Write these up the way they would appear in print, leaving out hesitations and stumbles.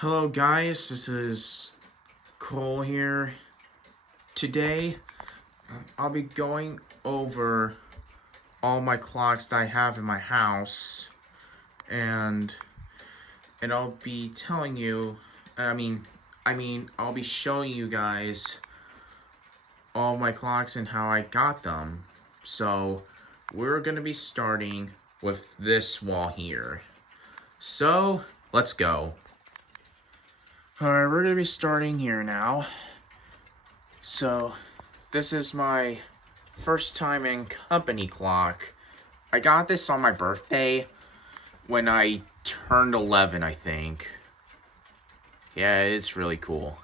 Hello guys, this is Cole here. Today, I'll be going over all my clocks that I have in my house and I'll be telling you, I'll be showing you guys all my clocks and how I got them. So, we're going to be starting with this wall here. So, let's go. Alright, we're going to be starting here now. So, this is my first time in company clock. I got this on my birthday when I turned 11, I think. Yeah, it's really cool.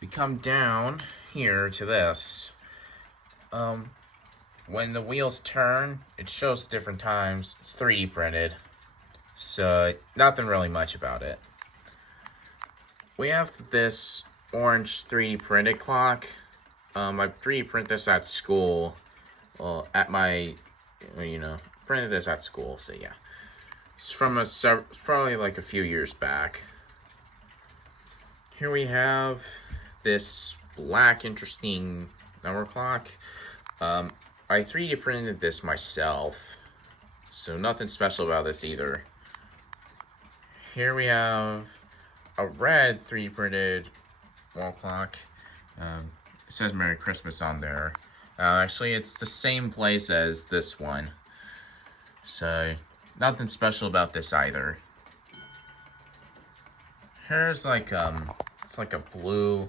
We come down here to this. When the wheels turn, it shows different times. It's 3D printed. So, nothing really much about it. We have this orange 3D printed clock. I 3D print this at school. Well, printed this at school. So yeah, it's from it's probably like a few years back. Here we have this black interesting number clock. I 3D printed this myself, so nothing special about this either. Here we have a red 3D printed wall clock. It says Merry Christmas on there. Actually, it's the same place as this one. So, nothing special about this either. Here's it's like a blue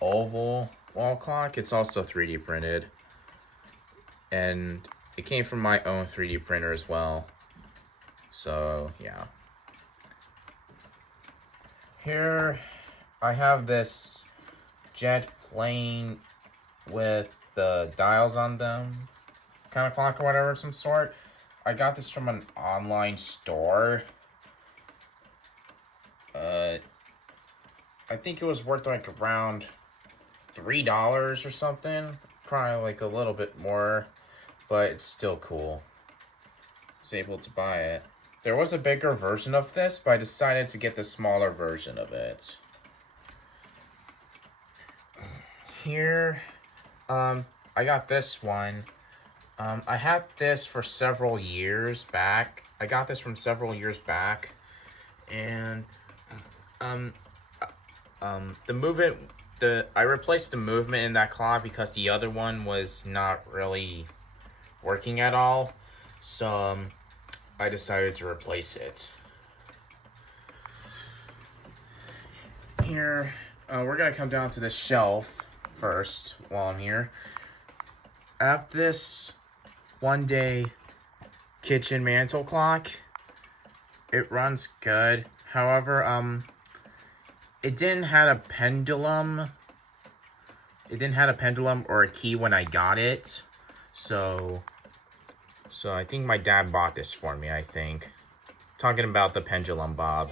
oval wall clock. It's also 3D printed. And it came from my own 3D printer as well. So, yeah. Here, I have this jet plane with the dials on them, kind of clock or whatever of some sort. I got this from an online store. I think it was worth like around $3 or something. Probably like a little bit more, but it's still cool. I was able to buy it. There was a bigger version of this, but I decided to get the smaller version of it. Here, I got this one. I had this for several years back. I got this from several years back, and I replaced the movement in that clock because the other one was not really working at all. So I decided to replace it. Here, we're gonna come down to this shelf first while I'm here. I have this one day kitchen mantle clock. It runs good. However, it didn't have a pendulum. It didn't have a pendulum or a key when I got it. So I think my dad bought this for me, I think. Talking about the pendulum bob.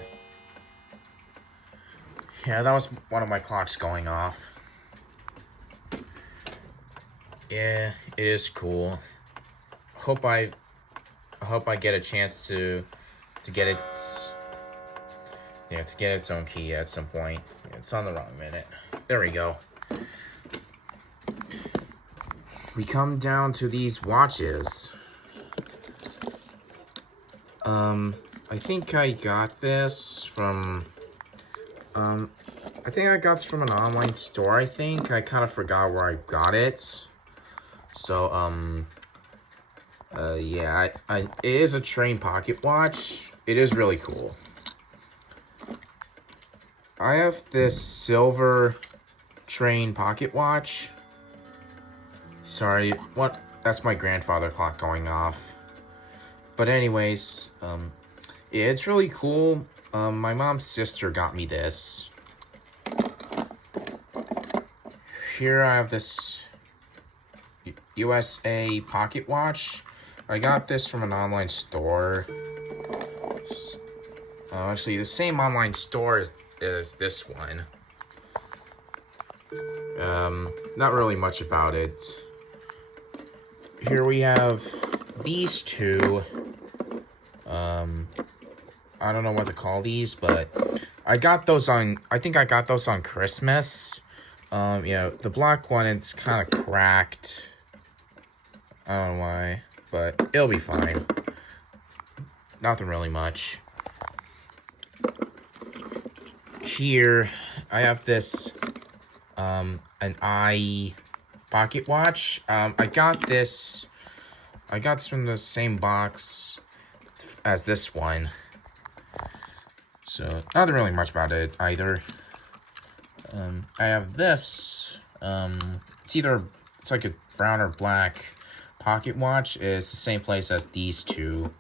Yeah, that was one of my clocks going off. Yeah, it is cool. Hope I get a chance to get its own key at some point. It's on the wrong minute. There we go. We come down to these watches. I think I got this from an online store, I think. I kind of forgot where I got it. So, yeah, it is a Train pocket watch. It is really cool. I have this silver Train pocket watch. Sorry, that's my grandfather clock going off. But anyways, yeah, it's really cool. My mom's sister got me this. Here I have this USA pocket watch. I got this from an online store. Actually, the same online store as this one. Not really much about it. Here we have these two. I don't know what to call these, but I got those on, I think I got those on Christmas. Yeah, the black one, it's kind of cracked. I don't know why, but it'll be fine. Nothing really much. Here, I have this, an eye pocket watch. I got this from the same box as this one. So, nothing really much about it either. I have this, it's like a brown or black pocket watch. It's the same place as these two.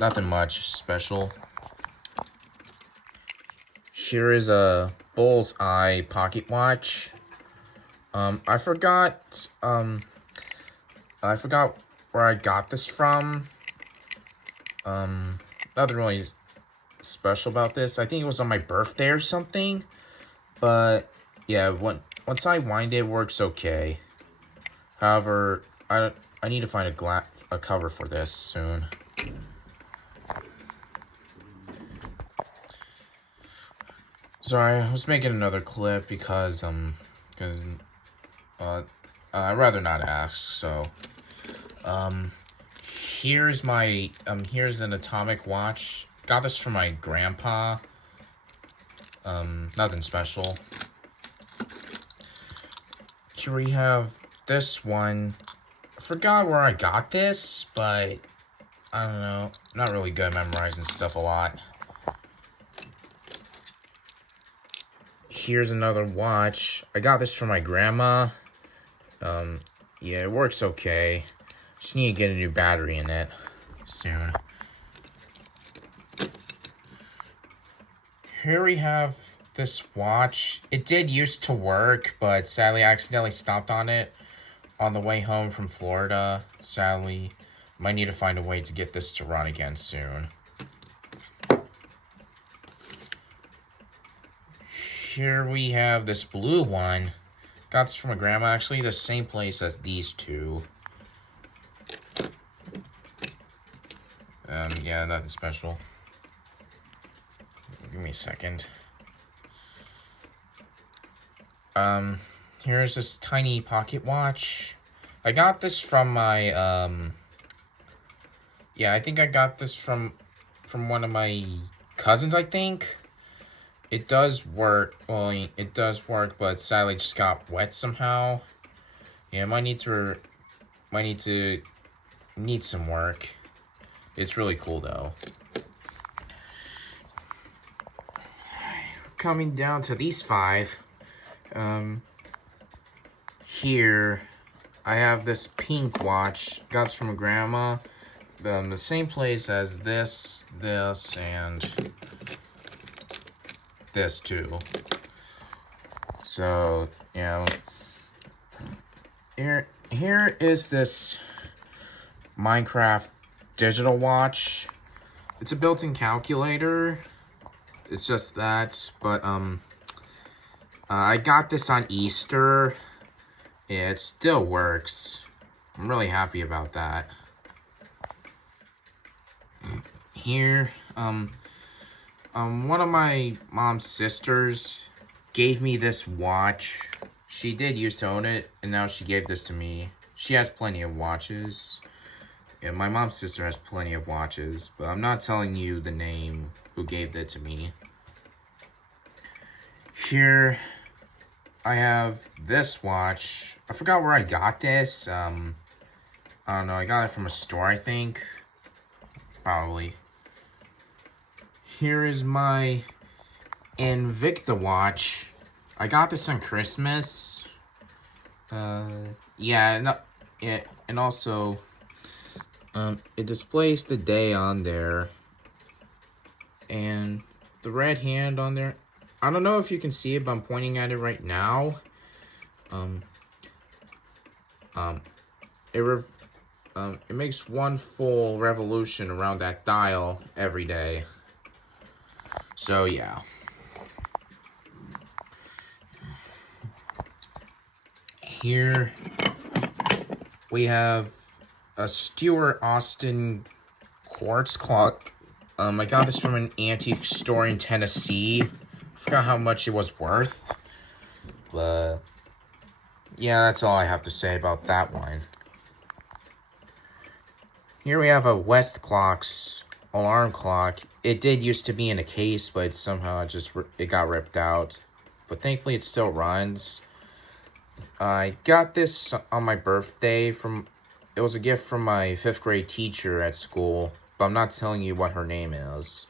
Nothing much special. Here is a bull's eye pocket watch. I forgot where I got this from. Nothing really special about this. I think it was on my birthday or something. But yeah, once I wind it, it works okay. However, I need to find a cover for this soon. Sorry, I was making another clip because I'd rather not ask. So here's an atomic watch. Got this from my grandpa. Nothing special. Here we have this one. I forgot where I got this, but I don't know. I'm not really good at memorizing stuff a lot. Here's another watch. I got this from my grandma. Yeah, it works okay. Just need to get a new battery in it soon. Here we have this watch. It did used to work, but sadly I accidentally stopped on it on the way home from Florida. Sadly, might need to find a way to get this to run again soon. Here we have this blue one. Got this from my grandma, actually, the same place as these two. Yeah, nothing special. Give me a second. Here's this tiny pocket watch. I got this from my, yeah, I think I got this from one of my cousins, I think. It does work, well, it does work, but sadly just got wet somehow. Yeah, might need some work. It's really cool, though. Coming down to these 5, here I have this pink watch. Got this from grandma. The same place as this, and this too. So yeah, here is this Minecraft digital watch. It's a built-in calculator. It's just that, but I got this on Easter. Yeah, it still works. I'm really happy about that. Here, one of my mom's sisters gave me this watch. She did used to own it, and now she gave this to me. She has plenty of watches. Yeah, my mom's sister has plenty of watches, but I'm not telling you the name who gave that to me. Here, I have this watch. I forgot where I got this. I don't know. I got it from a store, I think. Probably. Here is my Invicta watch. I got this on Christmas. Yeah, and also, it displays the day on there. And the red hand on there. I don't know if you can see it, but I'm pointing at it right now. It makes one full revolution around that dial every day. So yeah. Here we have a Stuart Austin quartz clock. I got this from an antique store in Tennessee. I forgot how much it was worth. But yeah, that's all I have to say about that one. Here we have a Westclox alarm clock. It did used to be in a case, but somehow it got ripped out. But thankfully it still runs. I got this on my birthday it was a gift from my 5th grade teacher at school, but I'm not telling you what her name is.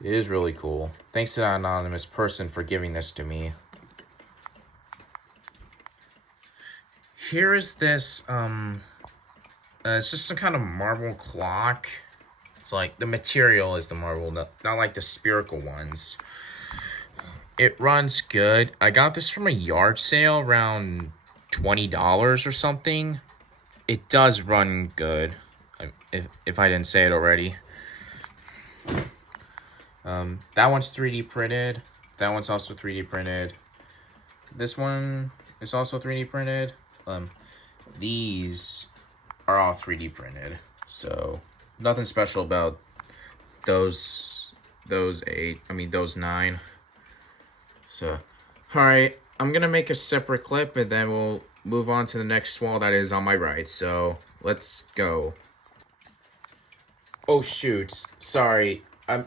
It is really cool. Thanks to that anonymous person for giving this to me. Here is this, it's just some kind of marble clock. It's like, the material is the marble, not like the spherical ones. It runs good. I got this from a yard sale around $20 or something. It does run good, if I didn't say it already. That one's 3D printed. That one's also 3D printed. This one is also 3D printed. These are all 3D printed. So, nothing special about those 9. So, alright, I'm gonna make a separate clip and then we'll move on to the next wall that is on my right. So, let's go. Oh shoot, sorry, I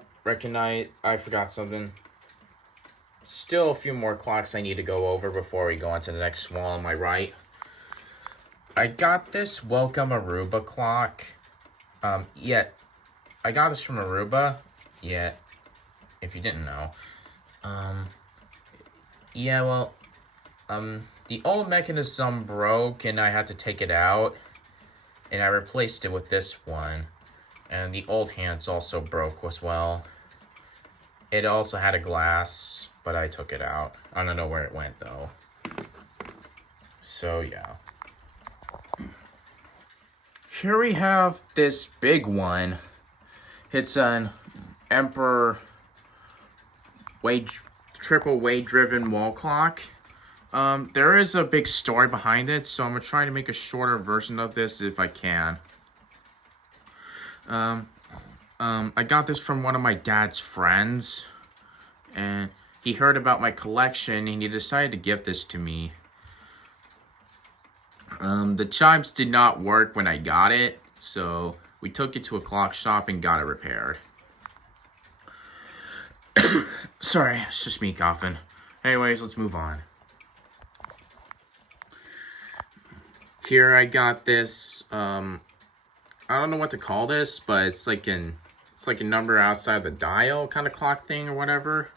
forgot something. Still a few more clocks I need to go over before we go on to the next wall on my right. I got this Welcome Aruba clock. I got this from Aruba. Yeah, if you didn't know. The old mechanism broke and I had to take it out. And I replaced it with this one. And the old hands also broke as well. It also had a glass, but I took it out. I don't know where it went though. So yeah. Here we have this big one. It's an Emperor triple weight driven wall clock. There is a big story behind it, so I'm gonna try to make a shorter version of this if I can. I got this from one of my dad's friends, and he heard about my collection and he decided to give this to me. The chimes did not work when I got it, so we took it to a clock shop and got it repaired. Sorry, it's just me coughing. Anyways, let's move on. Here I got this, I don't know what to call this, but it's like a number outside the dial kind of clock thing or whatever.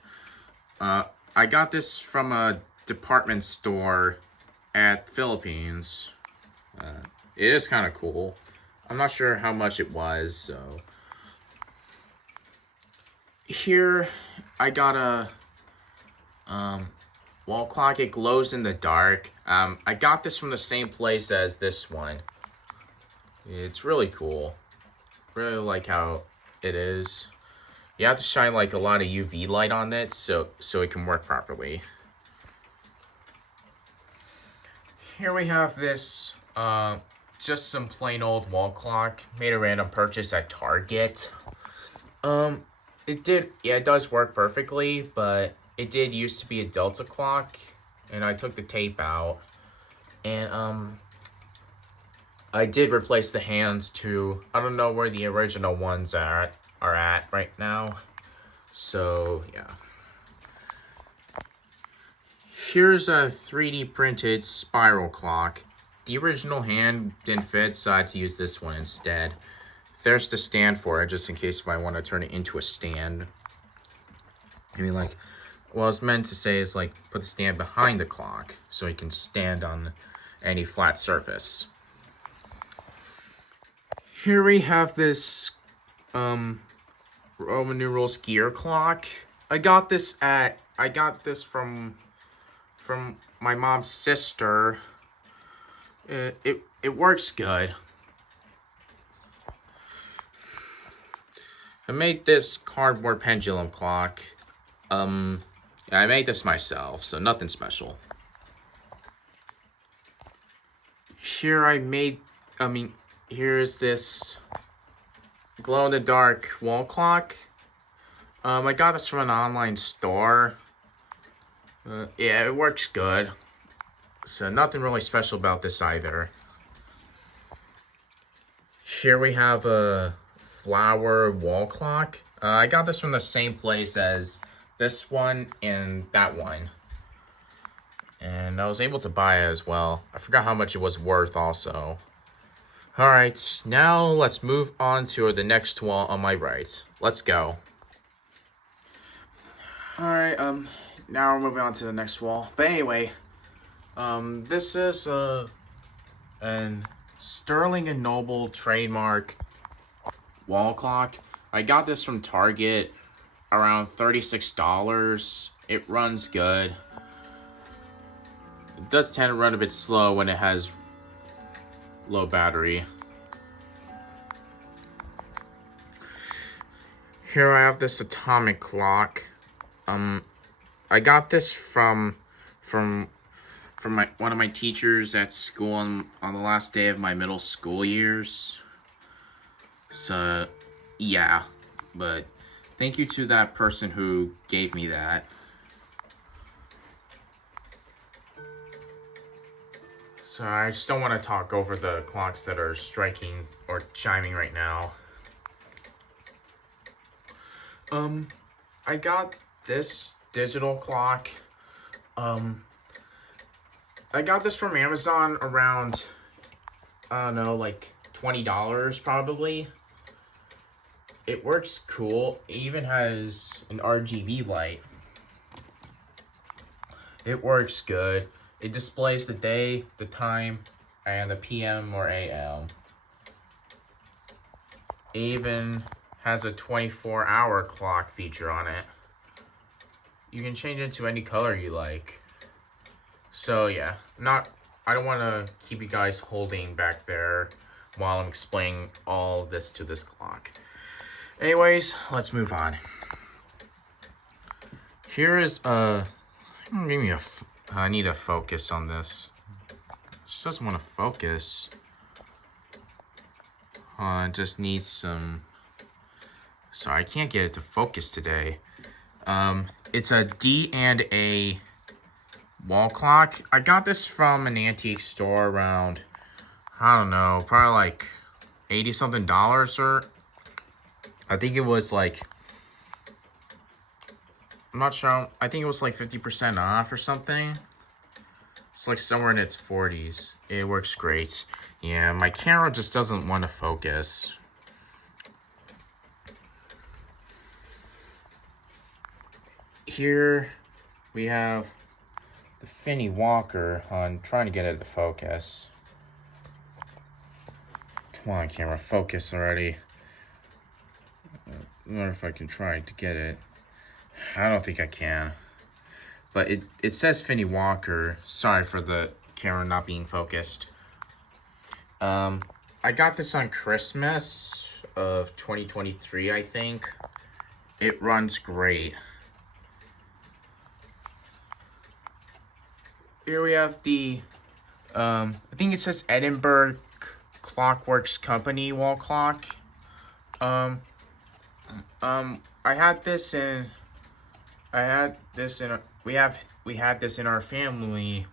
I got this from a department store at the Philippines. It is kind of cool. I'm not sure how much it was, so. Here, I got a wall clock. It glows in the dark. I got this from the same place as this one. It's really cool. Really like how it is. You have to shine like a lot of UV light on it so it can work properly. Here we have this just some plain old wall clock. Made a random purchase at Target. It does work perfectly, but it did used to be a Delta clock, and I took the tape out, and I did replace the hands too. I don't know where the original ones are at right now, so yeah. Here's a 3D printed spiral clock. The original hand didn't fit, so I had to use this one instead. There's the stand for it, just in case if I want to turn it into a stand. I mean, like, what I was meant to say is, like, put the stand behind the clock so it can stand on any flat surface. Here we have this, Roman numerals gear clock. I got this from my mom's sister. It works good. I made this cardboard pendulum clock. I made this myself, so nothing special. Here's this glow-in-the-dark wall clock. I got this from an online store. Yeah, it works good. So nothing really special about this either. Here we have a flower wall clock. I got this from the same place as this one and that one. And I was able to buy it as well. I forgot how much it was worth also. Alright, now let's move on to the next wall on my right. Let's go. Alright, now we're moving on to the next wall. But anyway, this is an Sterling & Noble trademark wall clock. I got this from Target around $36. It runs good. It does tend to run a bit slow when it has low battery. Here I have this atomic clock. I got this from one of my teachers at school on the last day of my middle school years. So, yeah. But thank you to that person who gave me that. So I just don't want to talk over the clocks that are striking or chiming right now. I got this digital clock. I got this from Amazon around, I don't know, like $20 probably. It works cool. It even has an RGB light. It works good. It displays the day, the time, and the PM or AM. It even has a 24-hour clock feature on it. You can change it to any color you like. So yeah, I don't want to keep you guys holding back there while I'm explaining all this to this clock. Anyways, let's move on. Here is I need a focus on this. It just doesn't want to focus. It just needs some. Sorry, I can't get it to focus today. It's a D&A wall clock. I got this from an antique store around, I don't know, probably like $80 something, or I think it was like, I'm not sure, I think it was like 50% off or something. It's like somewhere in its 40s. It works great. Yeah, my camera just doesn't want to focus. Here we have the Finney Walker. I'm trying to get it to focus. Come on, camera, focus already. I wonder if I can try to get it. I don't think I can. But it says Finney Walker. Sorry for the camera not being focused. I got this on Christmas of 2023, I think. It runs great. Here we have the, I think it says Edinburgh Clockworks Company wall clock. We had this in our family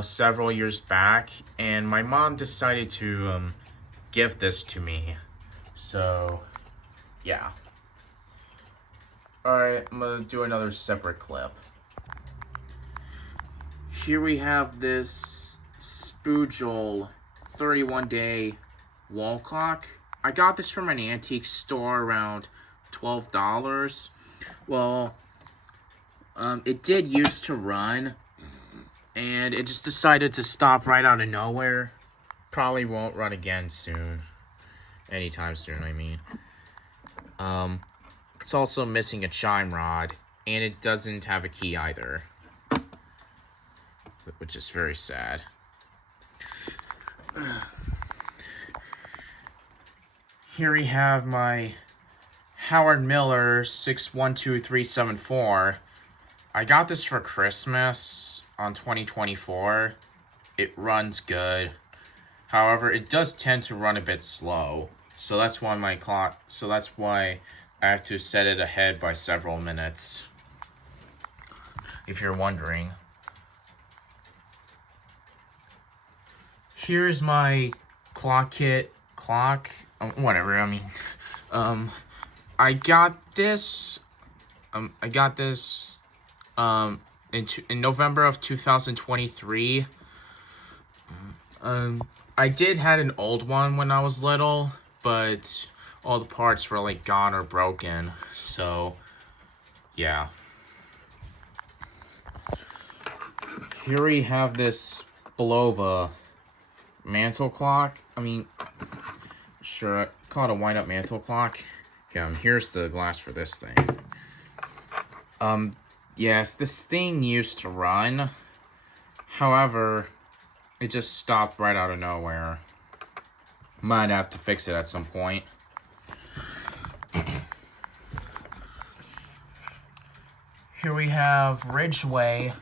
several years back, and my mom decided to give this to me. So, yeah. Alright, I'm gonna do another separate clip. Here we have this Spoojel 31-day wall clock. I got this from an antique store around $12. Well, it did used to run, and it just decided to stop right out of nowhere. Probably won't run again soon. Anytime soon, I mean. It's also missing a chime rod, and it doesn't have a key either, which is very sad. Here we have my Howard Miller 612374. I got this for Christmas on 2024. It runs good. However, it does tend to run a bit slow. So that's why I have to set it ahead by several minutes. If you're wondering. Here's my clock kit. Whatever, I mean. I got this in November of 2023. I did had an old one when I was little, but all the parts were like gone or broken. So, yeah. Here we have this Bulova mantle clock. I mean, sure, I call it a wind-up mantle clock. Yeah, here's the glass for this thing. Yes, this thing used to run. However, it just stopped right out of nowhere. Might have to fix it at some point. Here we have Ridgeway.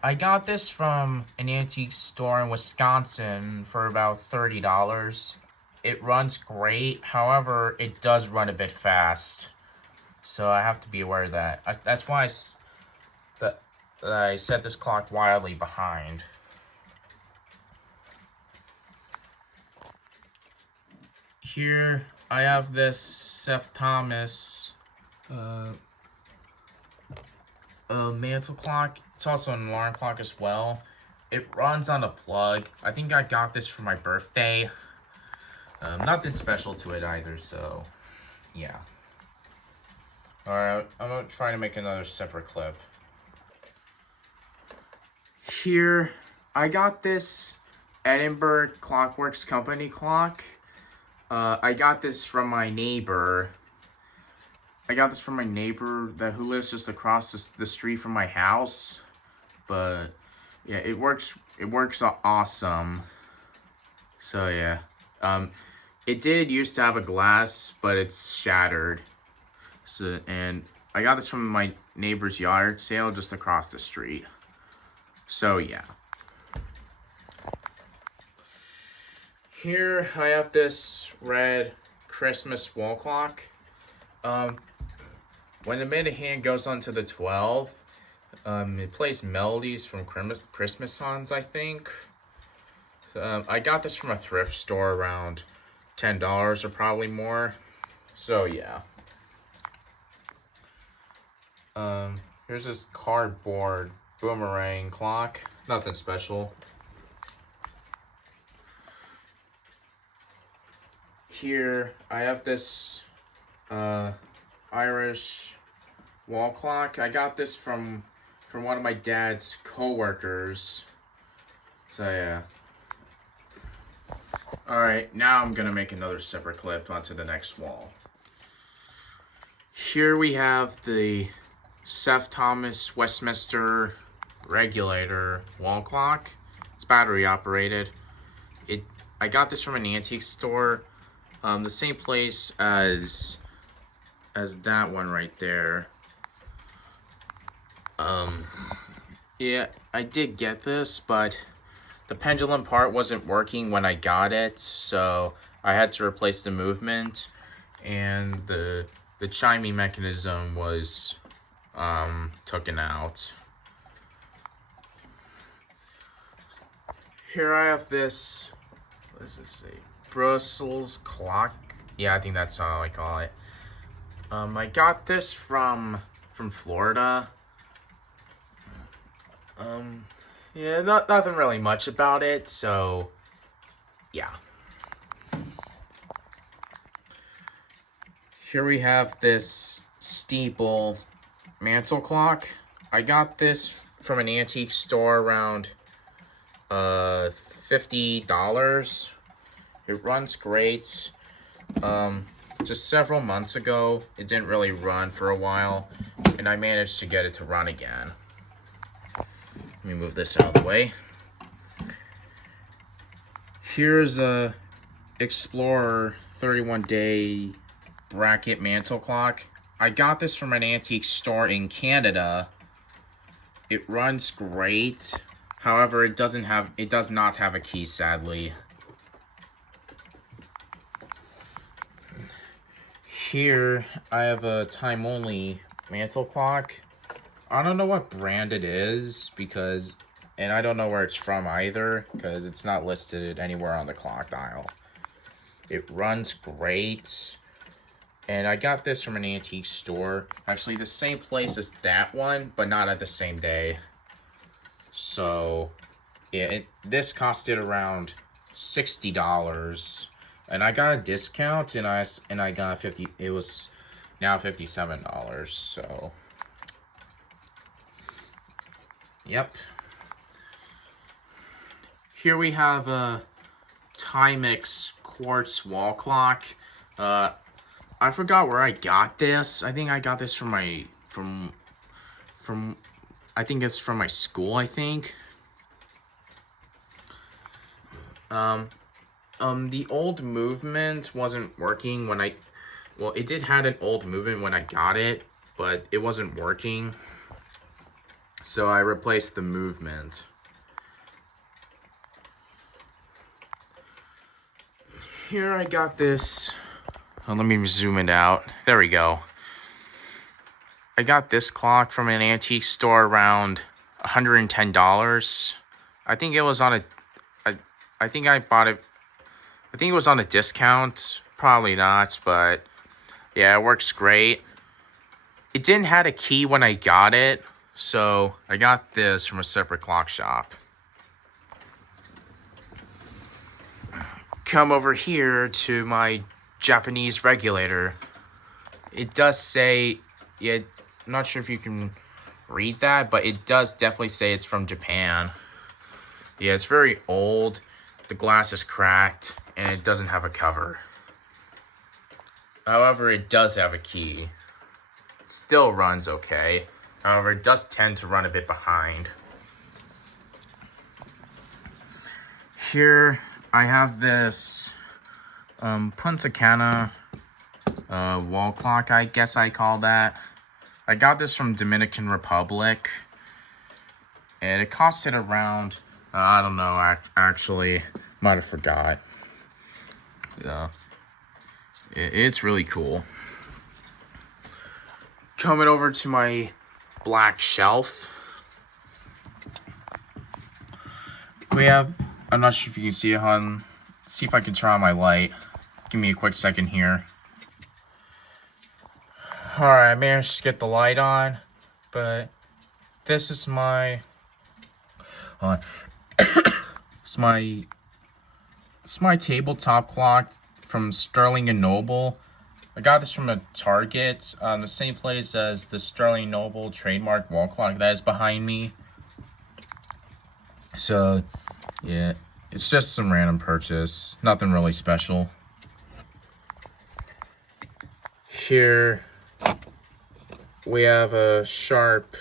I got this from an antique store in Wisconsin for about $30. It runs great, however, it does run a bit fast. So I have to be aware of that. That's why I set this clock wildly behind. Here I have this Seth Thomas mantle clock. It's also an alarm clock as well. It runs on a plug. I think I got this for my birthday. Nothing special to it either, so yeah. Alright, I'm gonna try to make another separate clip. Here, I got this Edinburgh Clockworks Company clock. I got this from my neighbor. Who lives just across the street from my house. But yeah, it works awesome. So yeah. It did used to have a glass, but it's shattered. So, and I got this from my neighbor's yard sale just across the street. So yeah. Here I have this red Christmas wall clock. When the minute hand goes onto the 12, it plays melodies from Christmas songs, I think. I got this from a thrift store around $10 or probably more. So yeah. Here's this cardboard boomerang clock. Nothing special. Here I have this Irish wall clock. I got this from one of my dad's co-workers. So yeah. Alright, now I'm gonna make another separate clip onto the next wall. Here we have the Seth Thomas Westminster regulator wall clock. It's battery operated. I got this from an antique store, the same place as that one right there. Yeah, I did get this, but the pendulum part wasn't working when I got it, so I had to replace the movement, and the chiming mechanism was taken out. Here I have this, what does this say? Brussels clock. Yeah, I think that's how I call it. I got this from Florida. Yeah, nothing really much about it, so yeah. Here we have this steeple mantle clock. I got this from an antique store around $50. It runs great. Just several months ago, it didn't really run for a while, and I managed to get it to run again. Let me move this out of the way. Here's a Explorer 31-day bracket mantle clock. I got this from an antique store in Canada. It runs great. However, it does not have a key, sadly. Here, I have a time-only mantle clock. I don't know what brand it is and I don't know where it's from either because it's not listed anywhere on the clock dial. It runs great. And I got this from an antique store. Actually, the same place as that one, but not at the same day. So, yeah, this costed around $60. And I got a discount, and I got 50. It was now $57. So, yep. Here we have a Timex quartz wall clock. I forgot where I got this. I think I got this from I think it's from my school, I think. The old movement wasn't working when it did had an old movement when I got it, but it wasn't working. So I replaced the movement. Here I got this. Oh, let me zoom it out. There we go. I got this clock from an antique store around $110. I think it was on I think I bought it. I think it was on a discount. Probably not, but yeah, it works great. It didn't have a key when I got it, so I got this from a separate clock shop. Come over here to my Japanese regulator. It does say, yeah, I'm not sure if you can read that, but it does definitely say it's from Japan. Yeah, it's very old. The glass is cracked, and it doesn't have a cover. However, it does have a key. It still runs okay. However, it does tend to run a bit behind. Here, I have this Punta Cana wall clock, I guess I call that. I got this from Dominican Republic, and it costed around, I don't know, actually, might have forgot. Yeah, it's really cool. Coming over to my black shelf, we have, I'm not sure if you can see it, hon. See if I can turn on my light. Give me a quick second here. Alright, I managed to get the light on, but this is my it's my tabletop clock from Sterling and Noble. I got this from a Target, the same place as the Sterling Noble trademark wall clock that is behind me. So, yeah, it's just some random purchase, nothing really special. Here we have a Sharp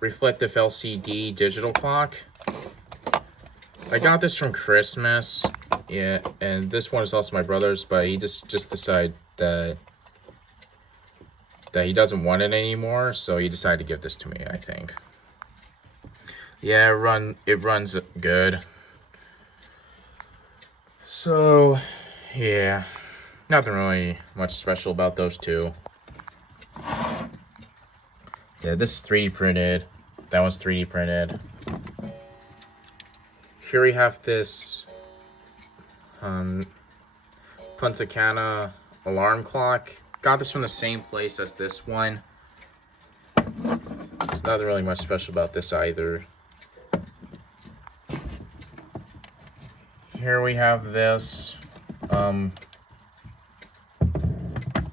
reflective LCD digital clock. I got this from Christmas. Yeah, and this one is also my brother's, but he just decided that he doesn't want it anymore, so he decided to give this to me, I think. Yeah, it runs good. So, yeah, nothing really much special about those two. Yeah, this is 3D printed. That one's 3D printed. Here we have this Punta Cana alarm clock. Got this from the same place as this one. There's nothing really much special about this either. Here we have this.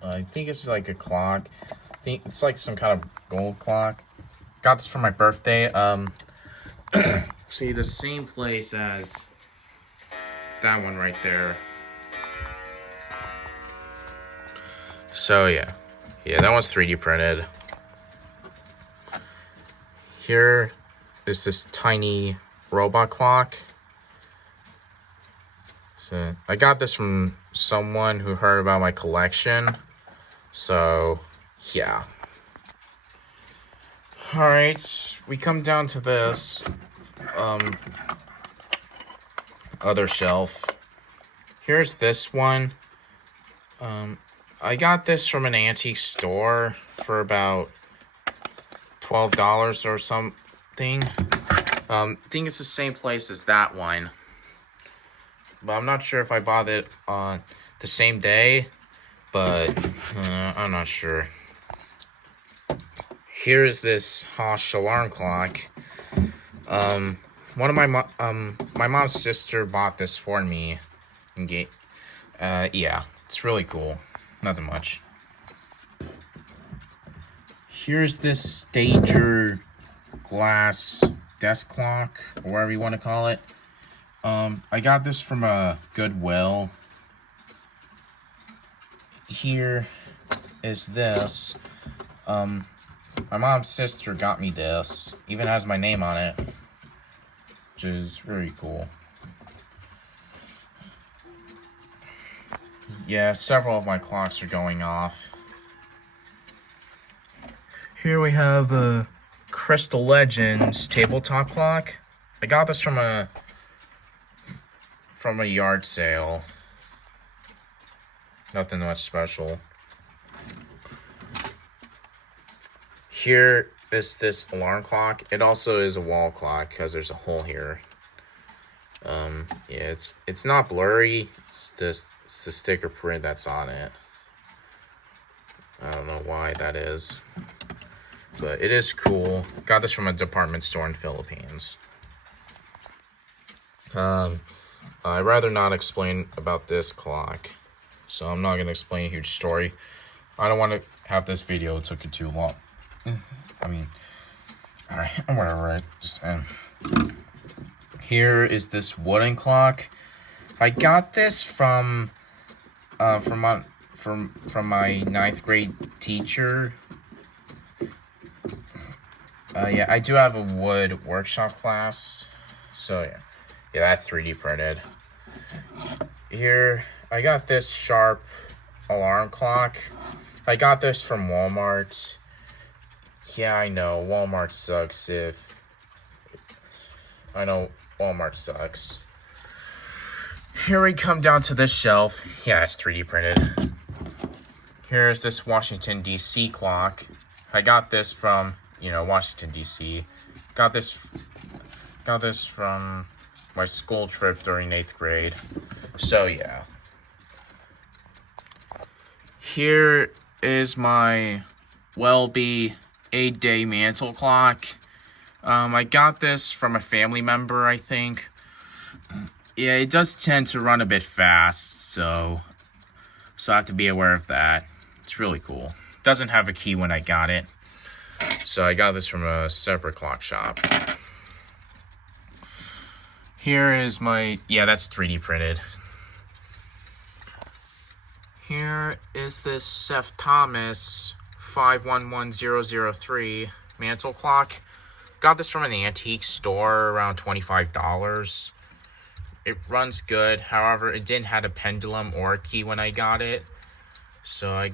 I think it's like a clock. I think it's like some kind of gold clock. Got this for my birthday. See, the same place as that one right there. So yeah, that one's 3D printed. Here is this tiny robot clock. So I got this from someone who heard about my collection. So yeah. Alright, we come down to this other shelf. Here's this one. I got this from an antique store for about $12 or something. I think it's the same place as that one. But I'm not sure if I bought it on the same day. But I'm not sure. Here is this Hosh alarm clock. One of my mom's sister bought this for me. Yeah, it's really cool. Nothing much. Here's this Stager glass desk clock, or whatever you want to call it. I got this from a Goodwill. Here is this. My mom's sister got me this. Even has my name on it, which is really cool. Yeah, several of my clocks are going off. Here we have a Crystal Legends tabletop clock. I got this from a yard sale. Nothing much special. Here is this alarm clock. It also is a wall clock because there's a hole here. Yeah, it's not blurry. It's the sticker print that's on it. I don't know why that is, but it is cool. Got this from a department store in Philippines. I'd rather not explain about this clock, so I'm not gonna explain a huge story. I don't want to have this video took it too long. I mean, alright, whatever, right? Just here is this wooden clock. I got this from my 9th grade teacher. Yeah, I do have a wood workshop class, so yeah, that's 3D printed. Here, I got this Sharp alarm clock. I got this from Walmart. Yeah, I know, Walmart sucks. I know Walmart sucks. Here we come down to this shelf. Yeah, it's 3D printed. Here's this Washington, D.C. clock. I got this from, Washington, D.C. Got this from my school trip during 8th grade. So, yeah. Here is my Welby 8-day mantle clock. I got this from a family member, I think. Yeah, it does tend to run a bit fast, so I have to be aware of that. It's really cool. Doesn't have a key when I got it. So I got this from a separate clock shop. Here is my, that's 3D printed. Here is this Seth Thomas 511003 mantle clock. Got this from an antique store, around $25. It runs good. However, it didn't have a pendulum or a key when I got it. So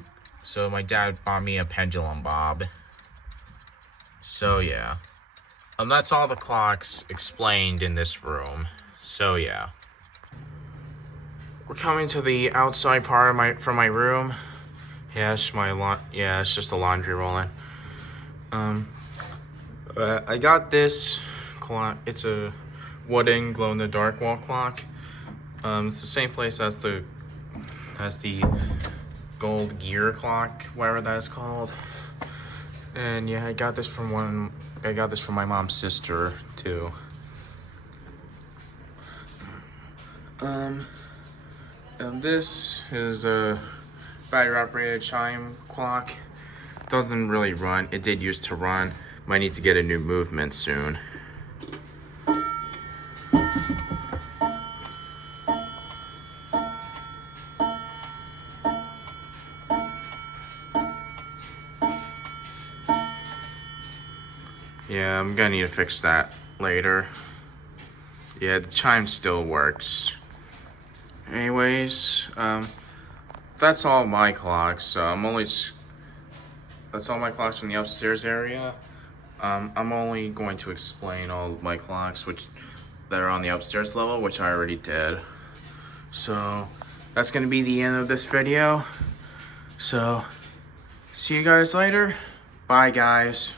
my dad bought me a pendulum bob. So yeah. That's all the clocks explained in this room. So yeah. We're coming to the outside part of my room. Yeah, it's just a laundry rolling. I got this clock. It's a wooden glow-in-the-dark wall clock. It's the same place as the gold gear clock, whatever that is called. And yeah, I got this from my mom's sister too. This is a battery-operated chime clock. Doesn't really run. It did used to run. Might need to get a new movement soon. Yeah, I'm gonna need to fix that later. Yeah, the chime still works. Anyways, that's all my clocks. That's all my clocks from the upstairs area. I'm only going to explain all my clocks that are on the upstairs level, which I already did. So that's gonna be the end of this video. So, see you guys later. Bye, guys.